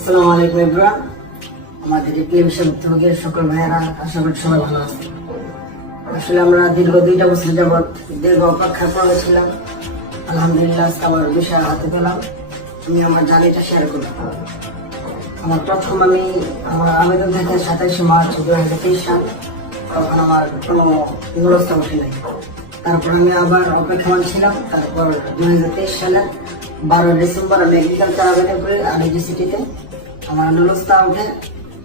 আসসালামু আলাইকুম এভরিওয়ান। আমাদের টেলিভিশন থেকে সকল ভাইয়েরা আশা করি সবাই ভালো আছে। আসলে আমরা দীর্ঘ 2টা বছর যাবৎ দীর্ঘ অপেক্ষা করেছিলাম। আলহামদুলিল্লাহ আজকে আমার বিষয় হাতে পেলাম। আমি আমার জার্নিটা শেয়ার করব। আমার প্রথম আমি আমার আবেদন থাকে 27 মার্চ 2023 সাল। তখন আমার কোনো মূলস্থ উঠে নাই। তারপর আমি আবার অপেক্ষমান ছিলাম। তারপর 2023 সালে 12 ডিসেম্বর আমি এগ্রিকালচার আবেদন করি আরএজি সিটিতে। আমার নুলস্তা উঠে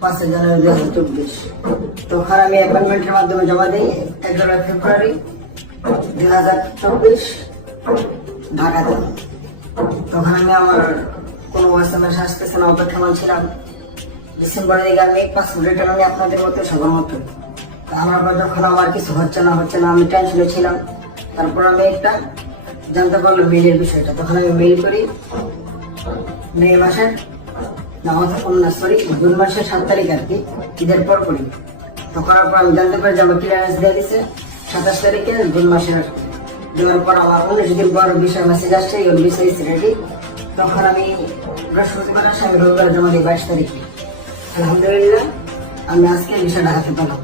5 জানুয়ারি 2024। তখন আমি অ্যাপয়েন্টমেন্টের মাধ্যমে জমা দিই 11 ফেব্রুয়ারি 2024 ঢাকাতে। তখন আমি আমার কোনো এসএমএস আসতেছে না, অপেক্ষমান ছিলাম। ডিসেম্বরের দিকে আমি পাসপোর্ট রিটার্ন আমি আপনাদের মতো সবার মতো আমার পর যখন আমার কিছু হচ্ছে না আমি টেনশনে ছিলাম। তারপর আমি একটা জানতে পারলো মেইলের বিষয়টা। তখন আমি মেইল করি মে মাসের জুন মাসের 7 তারিখ আর কি, ঈদের পর করি। তো করার পর আমি জানতে পারি যে আমার ক্লিয়ারেন্স দিয়ে দিচ্ছে 27 তারিখে জুন মাসের। দেওয়ার পর আমার 19 দিন পর বিষয় মেসেজ আসছে ইউর ভিসা ইজ রেডি। তখন আমি বৃহস্পতিবার আসে, আমি রবিবার জমা দিই 22 তারিখে। আলহামদুলিল্লাহ আমি আজকে বিষয়টা হাতে পেলাম।